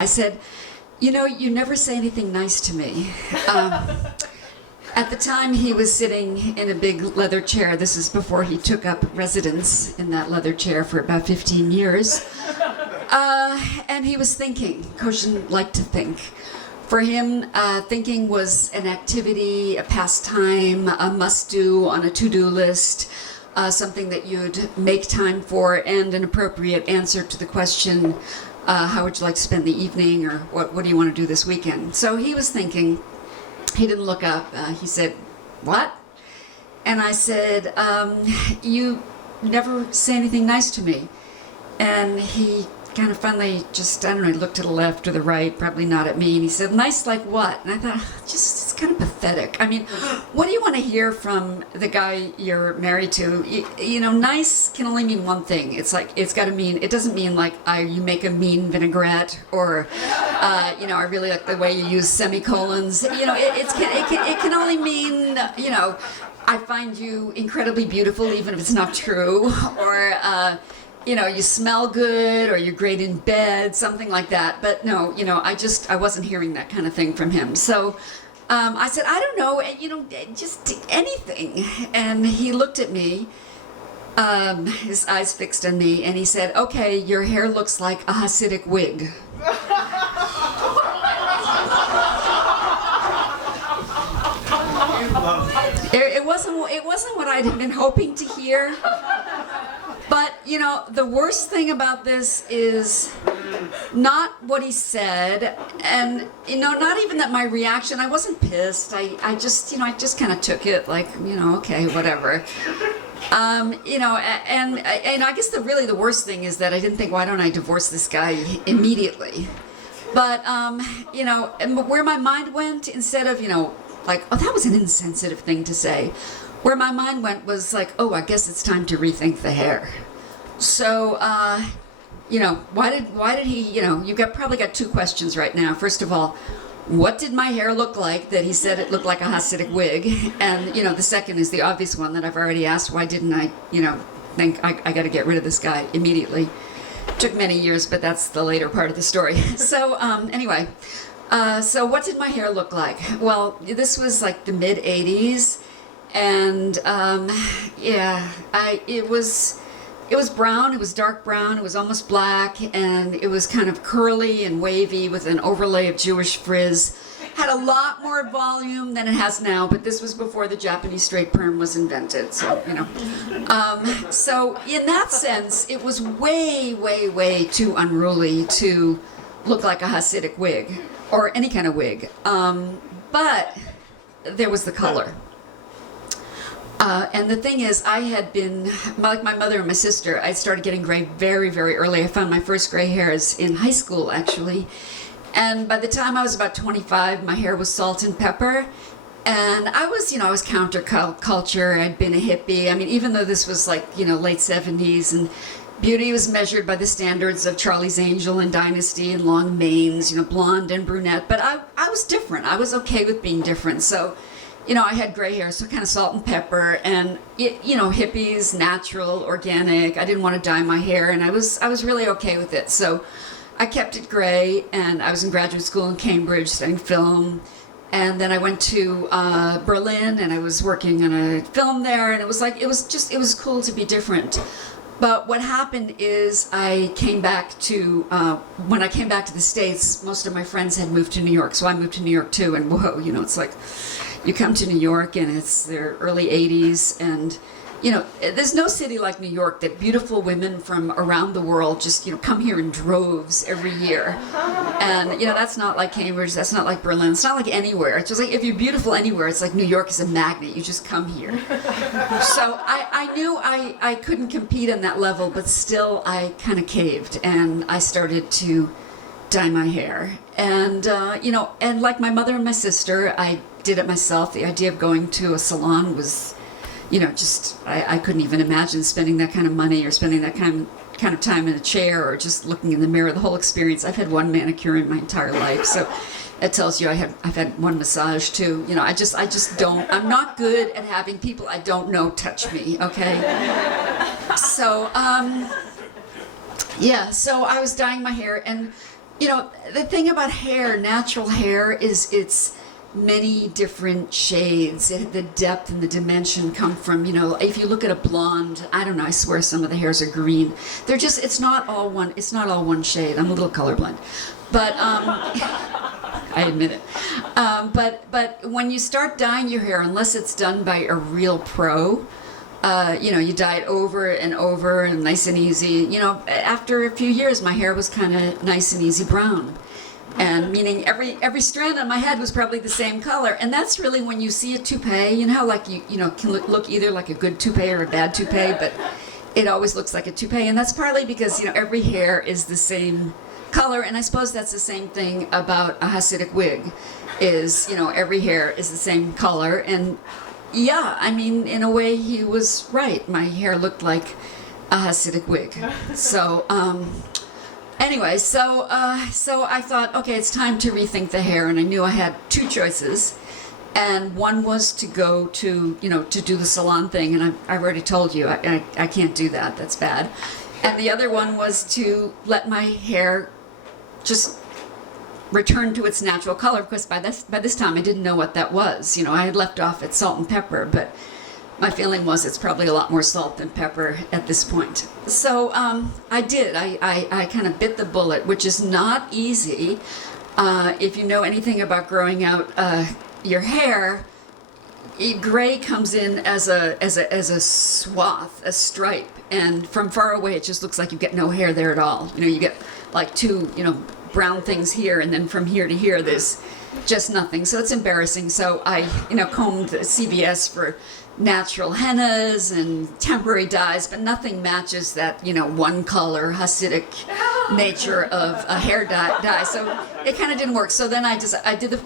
I said, you know, you never say anything nice to me. At the time, he was sitting in a big leather chair. This is before he took up residence in that leather chair for about 15 years. And he was thinking. Koshin liked to think. For him, thinking was an activity, a pastime, a must-do on a to-do list, something that you'd make time for, and an appropriate answer to the question, how would you like to spend the evening, or what do you want to do this weekend? So he was thinking. He didn't look up. He said, what? And I said, you never say anything nice to me. And he kind of finally just, I don't know, he looked to the left or the right, probably not at me, and he said, nice like what? And I thought, it's kind of pathetic. I mean, what do you want to hear from the guy you're married to? You know, nice can only mean one thing. It's like, it's got to mean, it doesn't mean like, you make a mean vinaigrette, or, you know, I really like the way you use semicolons. You know, it can only mean, you know, I find you incredibly beautiful, even if it's not true, or, you know, you smell good, or you're great in bed, something like that. But no, you know, I wasn't hearing that kind of thing from him. So I said, I don't know, you know, just anything. And he looked at me, his eyes fixed on me, and he said, okay, your hair looks like a Hasidic wig. It wasn't what I'd been hoping to hear. But, you know, the worst thing about this is not what he said, and, you know, not even that my reaction. I wasn't pissed. I just, you know, I just kind of took it like, you know, okay, whatever. You know, and I guess really the worst thing is that I didn't think, why don't I divorce this guy immediately? But, you know, and where my mind went, instead of, you know, like, oh, that was an insensitive thing to say, where my mind went was like, oh, I guess it's time to rethink the hair. So, you know, why did he, you know, probably got two questions right now. First of all, what did my hair look like that he said it looked like a Hasidic wig? And, you know, the second is the obvious one that I've already asked, why didn't I, you know, think I got to get rid of this guy immediately? Took many years, but that's the later part of the story. So, anyway, so what did my hair look like? Well, this was like the mid-'80s. And yeah, it was brown. It was dark brown. It was almost black, and it was kind of curly and wavy with an overlay of Jewish frizz. Had a lot more volume than it has now, but this was before the Japanese straight perm was invented. So, you know, so in that sense, it was way, way, way too unruly to look like a Hasidic wig or any kind of wig. But there was the color. And the thing is, I had been, like my mother and my sister, I started getting gray very, very early. I found my first gray hairs in high school, actually. And by the time I was about 25, my hair was salt and pepper. And I was, you know, I was counterculture. I'd been a hippie. I mean, even though this was like, you know, late 70s, and beauty was measured by the standards of Charlie's Angel and Dynasty and long manes, you know, blonde and brunette. But I was different. I was okay with being different. So, you know, I had gray hair, so kind of salt and pepper, and, you know, hippies, natural, organic. I didn't want to dye my hair, and I was really okay with it. So I kept it gray, and I was in graduate school in Cambridge studying film. And then I went to Berlin, and I was working on a film there, and it was like, it was cool to be different. But what happened is I came back to, when I came back to the States, most of my friends had moved to New York, so I moved to New York too, and whoa, you know, it's like, you come to New York, and it's their early 80s, and, you know, there's no city like New York that beautiful women from around the world just, you know, come here in droves every year. And, you know, that's not like Cambridge, that's not like Berlin, it's not like anywhere. It's just like, if you're beautiful anywhere, it's like New York is a magnet, you just come here. So I knew I couldn't compete on that level, but still I kind of caved, and I started to dye my hair. And, you know, and like my mother and my sister, I did it myself. The idea of going to a salon was, you know, just, I couldn't even imagine spending that kind of money or spending that kind of time in a chair or just looking in the mirror. The whole experience. I've had one manicure in my entire life, so that tells you I've had one massage too. You know, I just don't, I'm not good at having people I don't know touch me, okay? So, yeah, so I was dyeing my hair, and You know, the thing about hair, natural hair, is it's many different shades. The depth and the dimension come from, you know, if you look at a blonde, I don't know, I swear some of the hairs are green. They're just, it's not all one shade. I'm a little colorblind. But, I admit it. But when you start dyeing your hair, unless it's done by a real pro, you know, you dye it over and over and nice and easy. You know, after a few years, my hair was kind of nice and easy brown. And meaning every strand on my head was probably the same color. And that's really when you see a toupee, you know how like you know, can look either like a good toupee or a bad toupee, but it always looks like a toupee. And that's partly because, you know, every hair is the same color. And I suppose that's the same thing about a Hasidic wig, is, you know, every hair is the same color. And yeah, I mean, in a way he was right. My hair looked like a Hasidic wig. So, anyway, so I thought, okay, it's time to rethink the hair, and I knew I had two choices, and one was to go to, you know, to do the salon thing, and I've already told you I can't do that. That's bad. And the other one was to let my hair just return to its natural color, because by this time I didn't know what that was. You know, I had left off at salt and pepper, but my feeling was it's probably a lot more salt than pepper at this point. So I did. I kind of bit the bullet, which is not easy. If you know anything about growing out your hair, gray comes in as a swath, a stripe, and from far away it just looks like you get no hair there at all. You know, you get like two, you know, brown things here, and then from here to here there's just nothing. So it's embarrassing. So I, you know, combed CVS for natural hennas and temporary dyes, but nothing matches that, you know, one color Hasidic nature of a hair dye. So it kind of didn't work. So then I did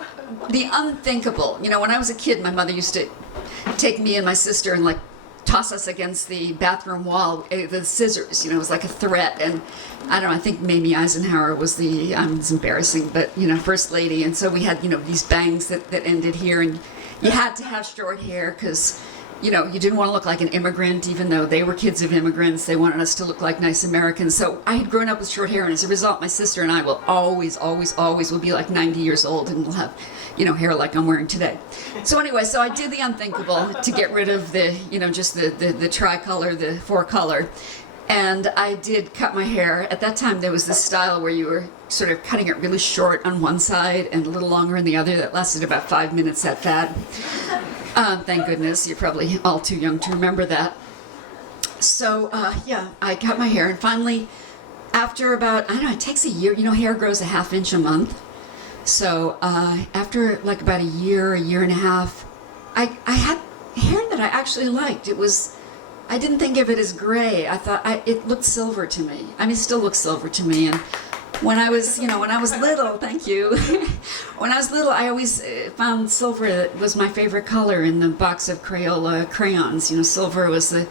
the unthinkable. You know, when I was a kid, my mother used to take me and my sister and like toss us against the bathroom wall, the scissors, you know, it was like a threat. And I don't know, I think Mamie Eisenhower was it's embarrassing, but, you know, first lady. And so we had, you know, these bangs that ended here, and you had to have short hair because, you know, you didn't want to look like an immigrant, even though they were kids of immigrants. They wanted us to look like nice Americans. So I had grown up with short hair, and as a result, my sister and I will always will be like 90 years old, and we'll have, you know, hair like I'm wearing today. So anyway, so I did the unthinkable to get rid of the, you know, just the tricolor, the four color. And I did cut my hair. At that time, there was this style where you were sort of cutting it really short on one side and a little longer on the other. That lasted about 5 minutes, that fad. Thank goodness. You're probably all too young to remember that. So, yeah, I cut my hair. And finally, after about, I don't know, it takes a year. You know, hair grows a ½ inch a month. So after like about a year and a half, I had hair that I actually liked. I didn't think of it as gray. I thought it looked silver to me. I mean, it still looks silver to me. And when I was little, thank you. When I was little, I always found silver that was my favorite color in the box of Crayola crayons. You know, silver was the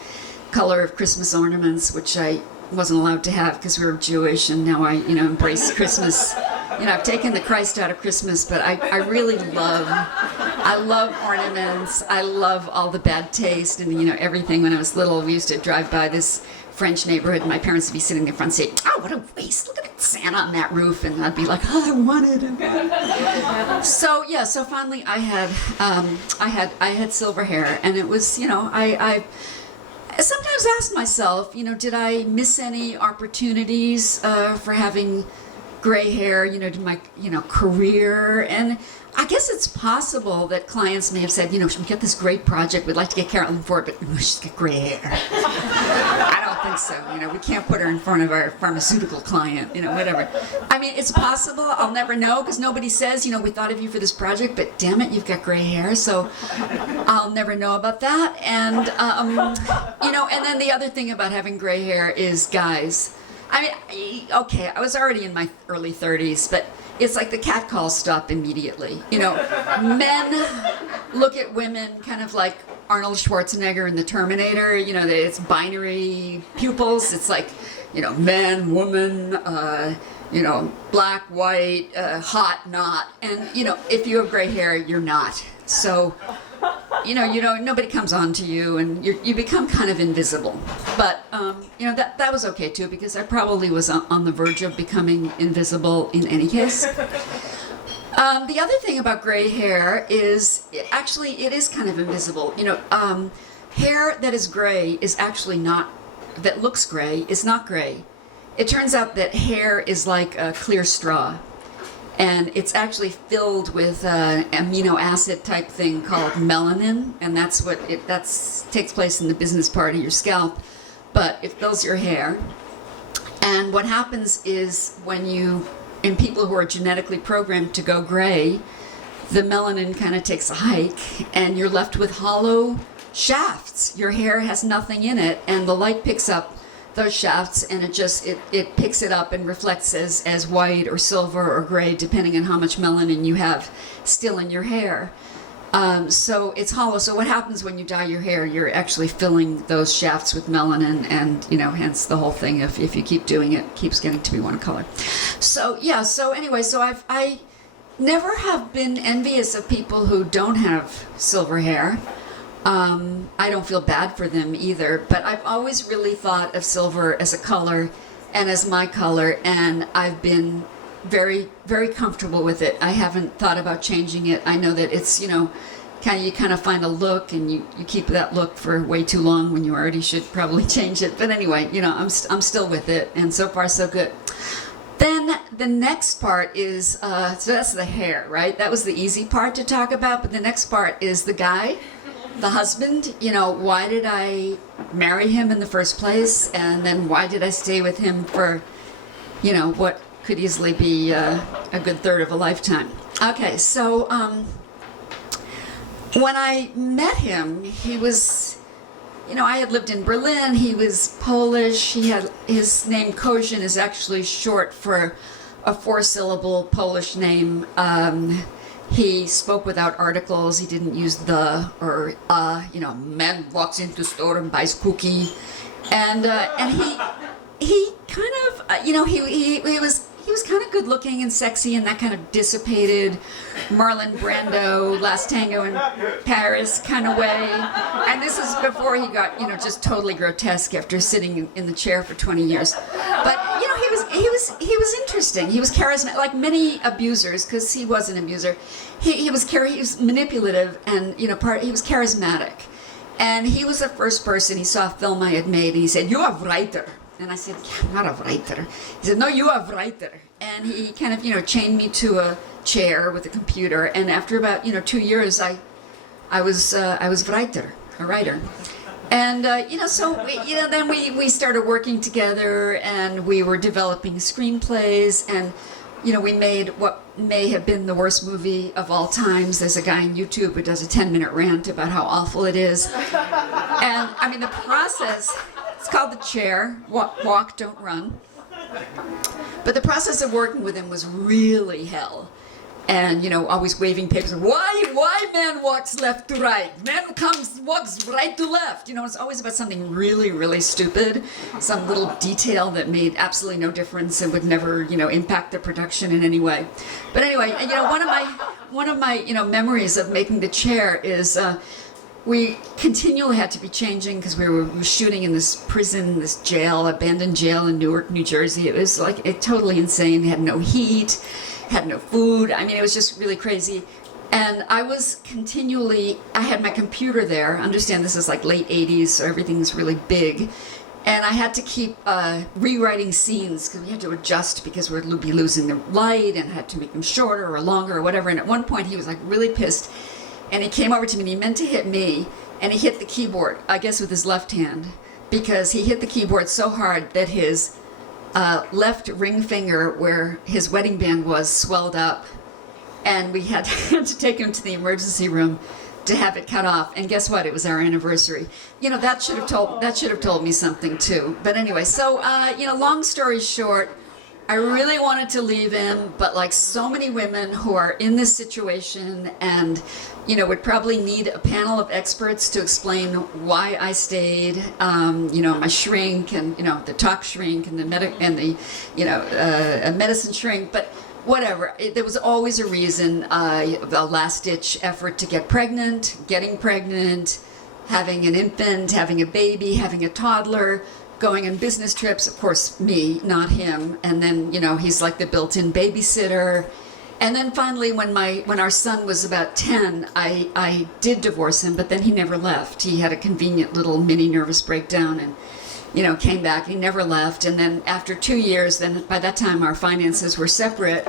color of Christmas ornaments, which I wasn't allowed to have because we were Jewish, and now I, you know, embrace Christmas. You know, I've taken the Christ out of Christmas, but I really love ornaments. I love all the bad taste and, you know, everything. When I was little, we used to drive by this French neighborhood, and my parents would be sitting in the front saying, "Oh, what a waste! Look at Santa on that roof," and I'd be like, "Oh, I want it." So yeah, so finally, I had silver hair, and it was, you know, I sometimes ask myself, you know, did I miss any opportunities for having gray hair, you know, to my, you know, career? And I guess it's possible that clients may have said, you know, should we get this great project? We'd like to get Carolyn for it, but we should get gray hair. I don't think so. You know, we can't put her in front of our pharmaceutical client, you know, whatever. I mean, it's possible. I'll never know because nobody says, you know, we thought of you for this project, but damn it, you've got gray hair. So I'll never know about that. And, you know, and then the other thing about having gray hair is guys. I mean, okay, I was already in my early 30s, but it's like the catcalls stop immediately. You know, men look at women kind of like Arnold Schwarzenegger in The Terminator. You know, it's binary pupils. It's like, you know, man, woman, you know, black, white, hot, not. And, you know, if you have gray hair, you're not. So nobody comes on to you, and you become kind of invisible. But that was okay too, because I probably was on the verge of becoming invisible in any case. The other thing about gray hair is it is kind of invisible. Hair that is gray is actually not, that looks gray is not gray. It turns out that hair is like a clear straw, and it's actually filled with an amino acid type thing called melanin, and that's takes place in the business part of your scalp, but it fills your hair. And what happens is in people who are genetically programmed to go gray, the melanin kind of takes a hike, and you're left with hollow shafts. Your hair has nothing in it, and the light picks up those shafts, and it picks it up and reflects as white or silver or gray, depending on how much melanin you have still in your hair. So it's hollow. So what happens when you dye your hair? You're actually filling those shafts with melanin, and hence the whole thing. If you keep doing it, keeps getting to be one color. So yeah. So anyway, I never have been envious of people who don't have silver hair. I don't feel bad for them either, but I've always really thought of silver as a color and as my color, and I've been very, very comfortable with it. I haven't thought about changing it. I know that it's, you kind of find a look, and you keep that look for way too long when you already should probably change it. But anyway, I'm still with it, and so far so good. Then the next part is, so that's the hair, right? That was the easy part to talk about, but the next part is the guy. The husband, why did I marry him in the first place? And then why did I stay with him for, what could easily be a good third of a lifetime? Okay, so when I met him, he was, I had lived in Berlin. He was Polish. His name Kozin is actually short for a 4-syllable Polish name. He spoke without articles. He didn't use the or man walks into store and buys cookie, and he kind of he was kind of good looking and sexy in that kind of dissipated Marlon Brando Last Tango in Paris kind of way. And this is before he got just totally grotesque after sitting in the chair for 20 years. But he was interesting. He was charismatic, like many abusers, because he was an abuser. He was manipulative, and he was charismatic. And he was the first person. He saw a film I had made, and he said, "You're a writer." And I said, "Yeah, I'm not a writer." He said, "No, you are a writer." And he kind of chained me to a chair with a computer. And after about 2 years, I was a writer. And then we started working together, and we were developing screenplays, and we made what may have been the worst movie of all times. There's a guy on YouTube who does a 10-minute rant about how awful it is. And I mean, the process, it's called The Chair, Walk, Don't Run. But the process of working with him was really hell. And, always waving papers. Why man walks left to right? Man walks right to left. It's always about something really, really stupid. Some little detail that made absolutely no difference and would never, impact the production in any way. But anyway, one of my memories of making The Chair is we continually had to be changing because we were shooting in this prison, this jail, abandoned jail in Newark, New Jersey. It was totally insane. It had no heat, had no food. I mean, it was just really crazy. And I had my computer there. Understand this is like late 80s, so everything's really big. And I had to keep rewriting scenes because we had to adjust because we'd be losing the light, and had to make them shorter or longer or whatever. And at one point he was really pissed. And he came over to me, and he meant to hit me, and he hit the keyboard, I guess with his left hand, because he hit the keyboard so hard that his left ring finger, where his wedding band was, swelled up. And we had to take him to the emergency room to have it cut off. And guess what? It was our anniversary. That should have told me something too. But anyway, so long story short, I really wanted to leave him, but like so many women who are in this situation and would probably need a panel of experts to explain why I stayed. My shrink, and the talk shrink, and the medicine shrink. But whatever. There was always a reason, a last-ditch effort to get pregnant, getting pregnant, having an infant, having a baby, having a toddler, going on business trips. Of course, me, not him. And then, he's like the built-in babysitter. And then finally, when our son was about 10, I did divorce him, but then he never left. He had a convenient little mini nervous breakdown and, came back. He never left. And then after 2 years, then by that time our finances were separate,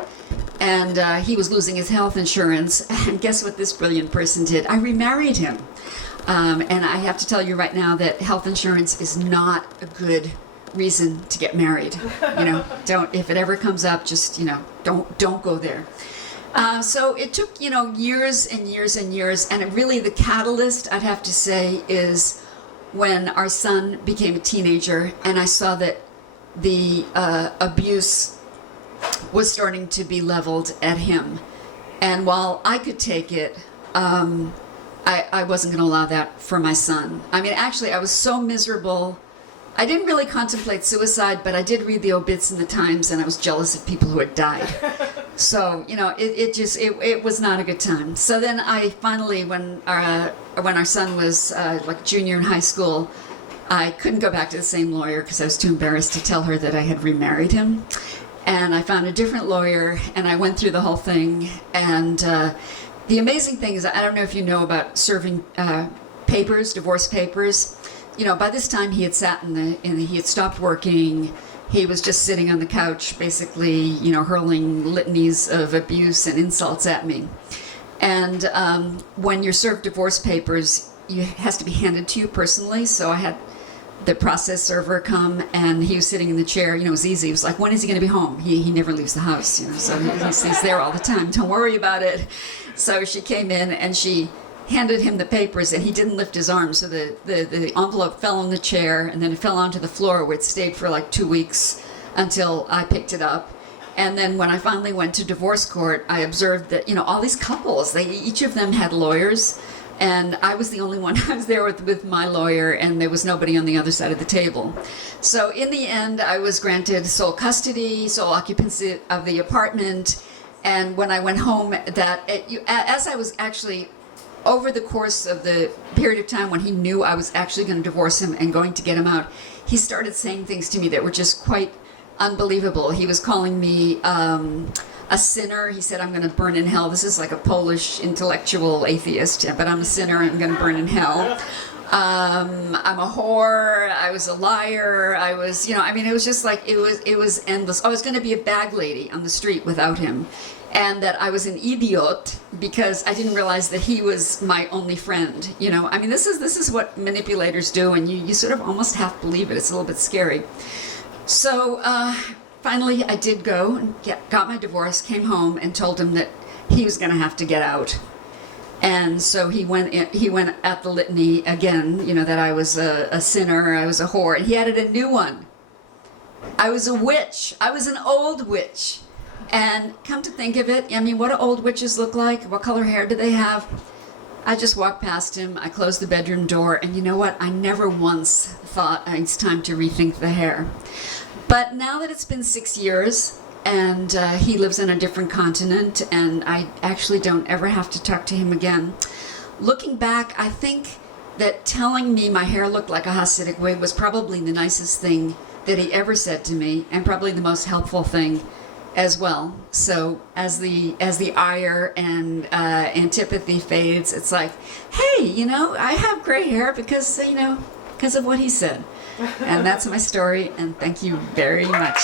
and he was losing his health insurance. And guess what this brilliant person did? I remarried him. And I have to tell you right now that health insurance is not a good reason to get married. Don't, if it ever comes up, just, don't go there. So it took, years and years and years. And really the catalyst, I'd have to say, is when our son became a teenager and I saw that the abuse was starting to be leveled at him. And while I could take it, I wasn't going to allow that for my son. I mean, actually, I was so miserable. I didn't really contemplate suicide, but I did read the obits in the Times, and I was jealous of people who had died. So, it was not a good time. So then I finally, when our son was like junior in high school, I couldn't go back to the same lawyer because I was too embarrassed to tell her that I had remarried him. And I found a different lawyer, and I went through the whole thing. And the amazing thing is, I don't know if you know about serving papers, divorce papers. By this time he had sat he had stopped working. He was just sitting on the couch, basically, hurling litanies of abuse and insults at me. And when you're served divorce papers, it has to be handed to you personally. So I had the process server come, and he was sitting in the chair. It was easy. He was like, when is he going to be home? He never leaves the house, so he's there all the time. Don't worry about it. So she came in and she handed him the papers, and he didn't lift his arm. So the envelope fell on the chair, and then it fell onto the floor, where it stayed for like 2 weeks until I picked it up. And then when I finally went to divorce court, I observed that, all these couples, each of them had lawyers. And I was the only one. I was there with my lawyer, and there was nobody on the other side of the table. So in the end, I was granted sole custody, sole occupancy of the apartment. And when I went home, as I was actually, over the course of the period of time when he knew I was actually going to divorce him and going to get him out, he started saying things to me that were just quite unbelievable. He was calling me a sinner. He said, I'm going to burn in hell. This is like a Polish intellectual atheist, but I'm a sinner. I'm going to burn in hell. I'm a whore. I was a liar. I was, it was just like, it was endless. I was going to be a bag lady on the street without him. And that I was an idiot because I didn't realize that he was my only friend. This is what manipulators do, and you sort of almost half believe it. It's a little bit scary. So finally, I did go and got my divorce, came home, and told him that he was going to have to get out. And so he went at the litany again, that I was a sinner, I was a whore, and he added a new one. I was a witch. I was an old witch. And come to think of it, what do old witches look like? What color hair do they have? I just walked past him, I closed the bedroom door, and you know what? I never once thought it's time to rethink the hair. But now that it's been 6 years, and he lives on a different continent, and I actually don't ever have to talk to him again, looking back, I think that telling me my hair looked like a Hasidic wig was probably the nicest thing that he ever said to me, and probably the most helpful thing as well. So as the ire and antipathy fades, it's like, hey, I have gray hair because of what he said. And that's my story, and thank you very much.